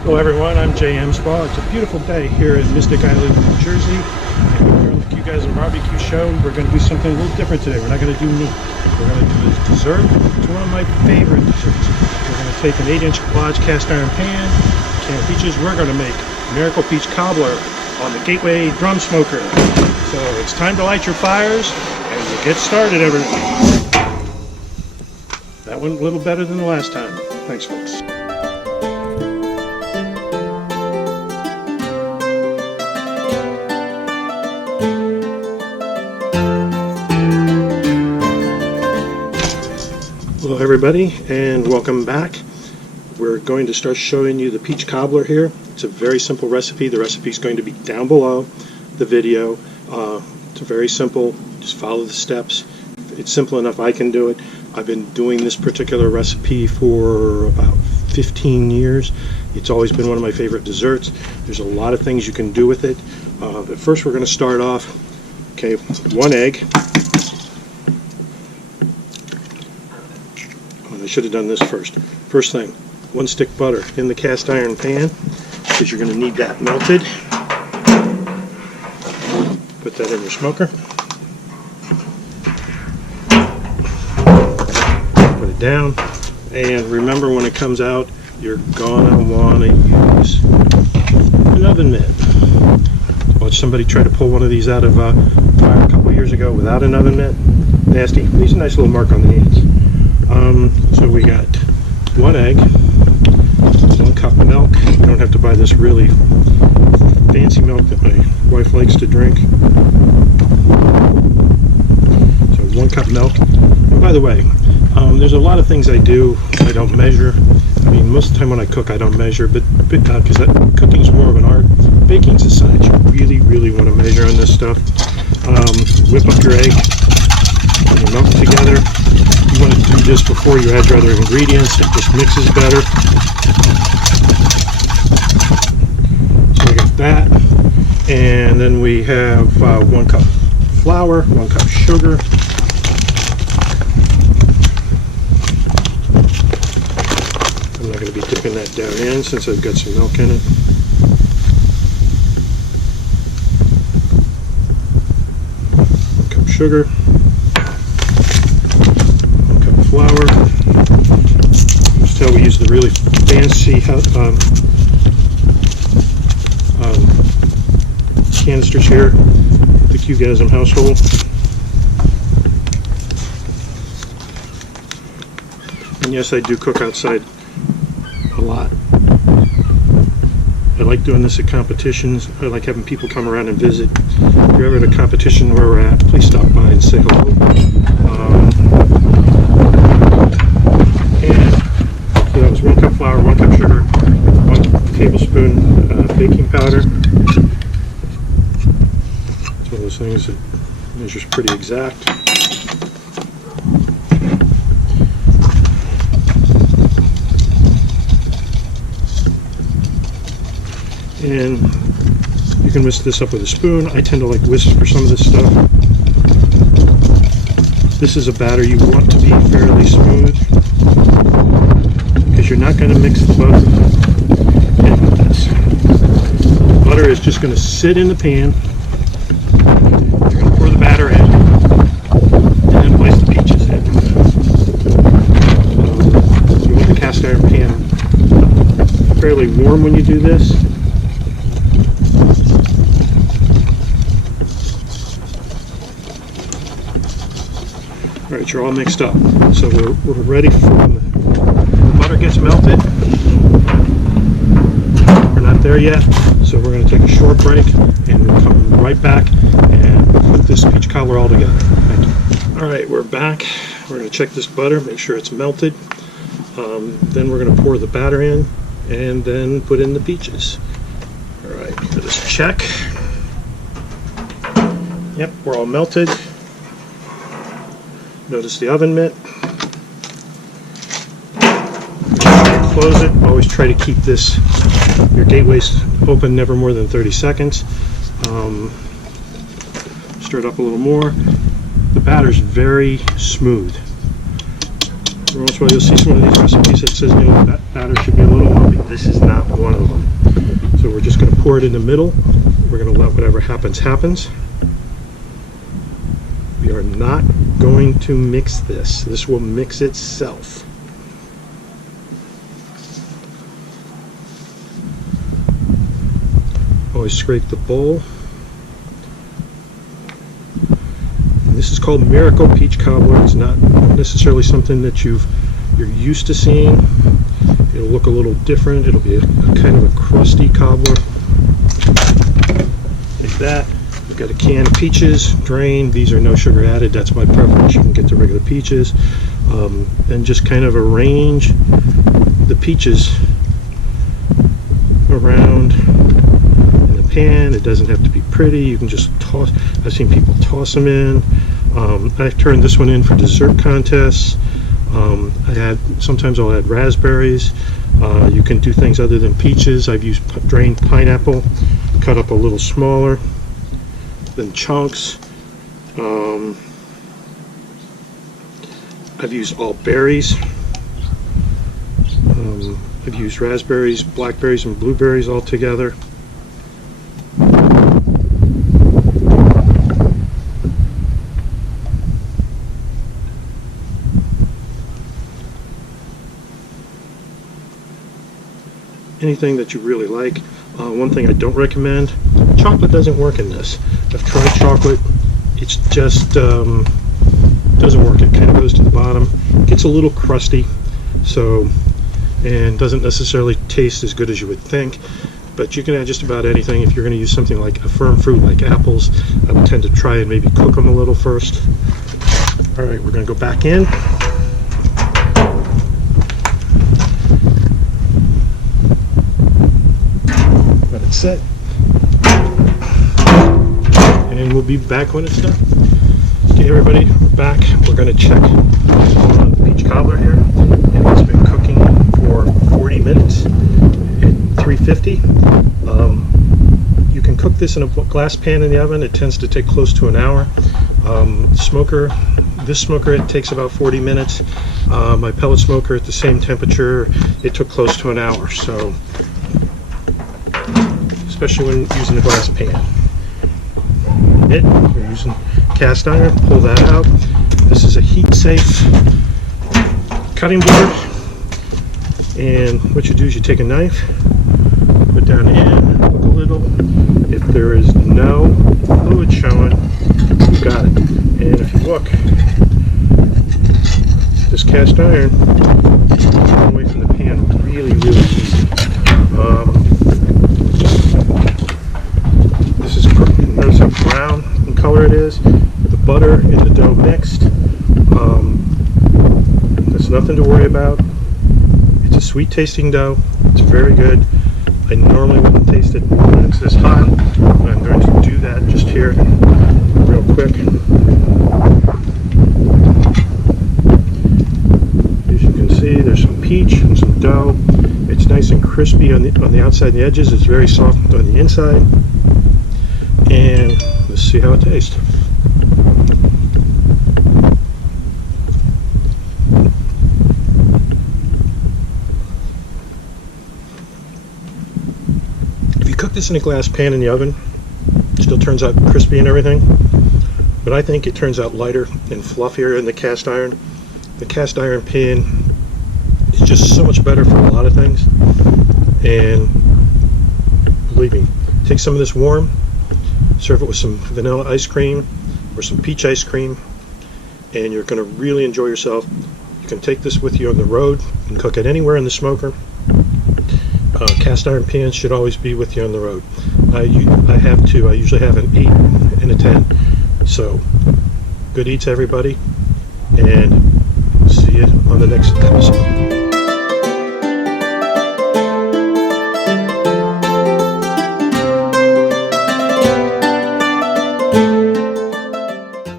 Hello everyone, I'm Jay Amsbaugh. It's a beautiful day here in Mystic Island, New Jersey. And we're here on the QueGasm barbecue show. We're going to do something a little different today. We're not going to do meat. We're going to do this dessert. It's one of my favorite desserts. We're going to take an 8-inch Lodge cast iron pan, canned peaches. We're going to make Miracle Peach Cobbler on the Gateway drum smoker. So it's time to light your fires and we'll get started, everyone. That went a little better than the last time. Thanks, folks. Hello everybody and welcome back. We're going to start showing you the peach cobbler here. It's a very simple recipe. The recipe is going to be down below the video. It's very simple. Just follow the steps. It's simple enough I can do it. I've been doing this particular recipe for about 15 years. It's always been one of my favorite desserts. There's a lot of things you can do with it. But first we're going to start off, okay, 1 egg. I should have done this first. First thing, 1 stick butter in the cast iron pan, because you're going to need that melted. Put that in your smoker. Put it down. And remember, when it comes out, you're going to want to use an oven mitt. Watch somebody try to pull one of these out of fire a couple years ago without an oven mitt. Nasty. Leaves a nice little mark on the hands. So we got 1 egg, 1 cup of milk. You don't have to buy this really fancy milk that my wife likes to drink. So 1 cup of milk. And by the way, there's a lot of things I do I don't measure. I mean, most of the time when I cook I don't measure, but because cooking is more of an art, baking's a science. You really want to measure on this stuff. Whip up your egg and your milk together. You want to do this before you add your other ingredients. It just mixes better. So we got that. And then we have 1 cup flour, 1 cup sugar. I'm not going to be dipping that down in since I've got some milk in it. Sugar, 1 cup flour. You can tell we use the really fancy canisters here at the QueGasm household. And yes, I do cook outside a lot. I like doing this at competitions. I like having people come around and visit. If you're ever at a competition where we're at, please stop by and say hello. And so that was 1 cup flour, 1 cup sugar, 1 tablespoon baking powder. It's one of those things that measures pretty exact. And you can whisk this up with a spoon. I tend to like whisk for some of this stuff. This is a batter you want to be fairly smooth, because you're not going to mix the butter in with this. The butter is just going to sit in the pan. You're going to pour the batter in, and then place the peaches in. You want the cast iron pan fairly warm when you do this. Alright, you're all mixed up. So we're ready for when the butter gets melted. We're not there yet, so we're going to take a short break and we'll come right back and put this peach cobbler all together. Thank you. Alright, we're back. We're going to check this butter, make sure it's melted. Then we're going to pour the batter in and then put in the peaches. Alright, let us check. Yep, we're all melted. Notice the oven mitt. Close it. Always try to keep this, your gateways open never more than 30 seconds. Stir it up a little more. The batter's very smooth. Every once in a while you'll see some of these recipes that says, you know, that batter should be a little lumpy. This is not one of them. pour it in the middle. We're going to let whatever happens happens. We are not going to mix this. This will mix itself. Always scrape the bowl. And this is called Miracle Peach Cobbler. It's not necessarily something that you're used to seeing. It'll look a little different. It'll be a kind of a crusty cobbler. Like that. We've got a can of peaches, drained. These are no sugar added. That's my preference. You can get the regular peaches. And just kind of arrange the peaches around in the pan. It doesn't have to be pretty. You can just toss. I've seen people toss them in. I've turned this one in for dessert contests. Sometimes I'll add raspberries. You can do things other than peaches. I've used drained pineapple, cut up a little smaller than chunks. I've used all berries. I've used raspberries, blackberries, and blueberries all together. Anything that you really like. One thing I don't recommend, chocolate doesn't work in this. I've tried chocolate, it's just doesn't work. It kind of goes to the bottom, gets a little crusty, so, and doesn't necessarily taste as good as you would think. But you can add just about anything. If you're going to use something like a firm fruit like apples, I would tend to try and maybe cook them a little first. Alright, we're going to go back in. Set, and we'll be back when it's done. Okay, everybody, we're back. We're going to check on the peach cobbler here, and it's been cooking for 40 minutes at 350. You can cook this in a glass pan in the oven. It tends to take close to an hour. This smoker, it takes about 40 minutes. My pellet smoker at the same temperature, it took close to an hour. So, especially when using the glass pan. We're using cast iron. Pull that out. This is a heat-safe cutting board. And what you do is you take a knife, put down in, look a little. If there is no fluid showing, you've got it. And if you look, this cast iron away from the pan really easy. Notice how brown in color it is. The butter and the dough mixed. There's nothing to worry about. It's a sweet tasting dough. It's very good. I normally wouldn't taste it when it's this hot, but I'm going to do that just here real quick. As you can see, there's some peach and some dough. It's nice and crispy on the outside and the edges. It's very soft on the inside. And let's see how it tastes. If you cook this in a glass pan in the oven, it still turns out crispy and everything, but I think it turns out lighter and fluffier in the cast iron. The cast iron pan is just so much better for a lot of things, and believe me, take some of this warm, serve it with some vanilla ice cream or some peach ice cream, and you're going to really enjoy yourself. You can take this with you on the road and cook it anywhere in the smoker. Cast iron pans should always be with you on the road. I have two. I usually have an 8 and a 10. So, good eats, everybody, and see you on the next episode.